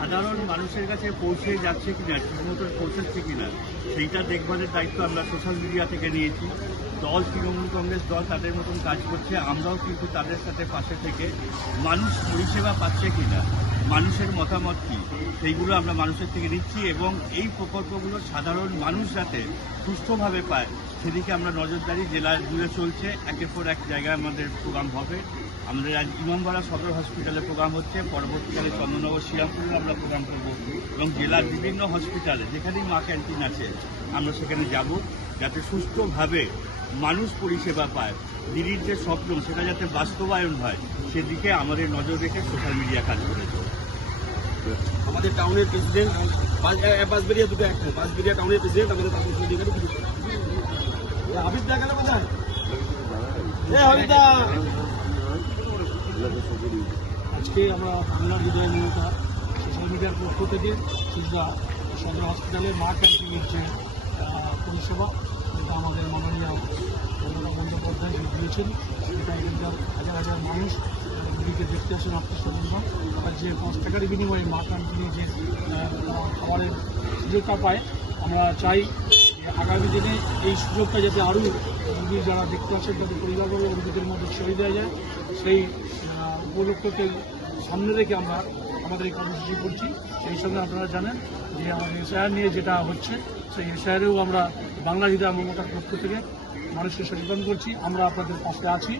সাধারণ মানুষের কাছে পৌঁছে যাচ্ছে কিনা, ঠিকমতো পৌঁছাচ্ছে কিনা, সেইটা দেখভালের দায়িত্ব আমরা সোশ্যাল মিডিয়া থেকে নিয়েছি। দল তৃণমূল কংগ্রেস দল তাদের মতন কাজ করছে, আমরাও কিন্তু তাদের সাথে পাশে থেকে মানুষ পরিষেবা পাচ্ছে কিনা, মানুষের মতামত কী, সেইগুলো আমরা মানুষের থেকে নিচ্ছি এবং এই প্রকল্পগুলো সাধারণ মানুষ যাতে সুষ্ঠুভাবে পায় সেদিকে আমরা নজরদারি জেলা জুড়ে চলছে। একের পর এক জায়গায় আমাদের প্রোগ্রাম হবে। আমাদের আজ ইমামবাড়া সদর হসপিটালে প্রোগ্রাম হচ্ছে, পরবর্তীকালে চন্দননগর শ্রীরামপুরে আমরা প্রোগ্রাম করব এবং জেলার বিভিন্ন হসপিটালে যেখানেই মা ক্যান্টিন আছে আমরা সেখানে যাব, যাতে সুষ্ঠুভাবে মানুষ পরিষেবা পায়। দিদির যে স্বপ্ন সেটা যাতে বাস্তবায়ন হয় সেদিকে আমাদের নজর রেখে সোশ্যাল মিডিয়া কাজ করেছে। আমাদের টাউনের প্রেসিডেন্ট বাঁশবেড়িয়া দুটো একটা বাঁশবেড়িয়া টাউনের প্রেসিডেন্ট আমাদের হাফিজ দেখা গেল কোথায় আজকে আমরা বাংলার হৃদয় মমতা সোশ্যাল মিডিয়ার পক্ষ থেকে সিদ্ধা সদর হসপিটালে মা ক্যান্টিনের যে পরিষেবা এটা আমাদের মাননীয় মমতা বন্দ্যোপাধ্যায় দিয়েছেন। এটা এখানকার হাজার হাজার মানুষ রোগীকে দেখতে আসেন আত্মীয়-স্বজনরা। আর যে 5 টাকার বিনিময়ে মা ক্যান্টিনে যে খাবারের সুযোগটা পায়, আমরা চাই আগামী দিনে এই সুযোগটা যাতে আরও রোগী যারা দেখতে আসেন তাদের পরিবারবর্গ রোগীদের মধ্যে ছড়িয়ে দেওয়া যায়। সেই উপলক্ষকে সামনে রেখে আমরা আমাদের এই কর্মসূচি করছি। সেই সঙ্গে আপনারা জানেন যে আমাদের এসআইআর নিয়ে যেটা হচ্ছে, সেই এসআইআরেও আমরা বাংলা হৃদয় মমতার পক্ষ থেকে মানুষকে সচেতন করছি। আমরা আপনাদের পাশে আছি।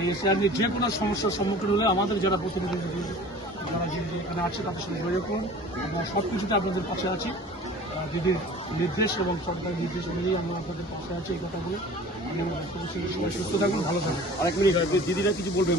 এই এসআইআর নিয়ে যে কোনো সমস্যার সম্মুখীন হলে আমাদের যারা প্রতিনিধি যারা এখানে আছে তাদের সঙ্গে যোগাযোগ করুন। আমরা সব কিছুতে আপনাদের পাশে আছি। দিদির নির্দেশ এবং সরকারের নির্দেশ অনুযায়ী আমরা আপনাদের পাশে আছি। এই কথাগুলো আমি আমার বক্তব্য সুস্থ থাকুন, ভালো থাকুন। আরেক মিনিট, দিদিরা কিছু বলবেন।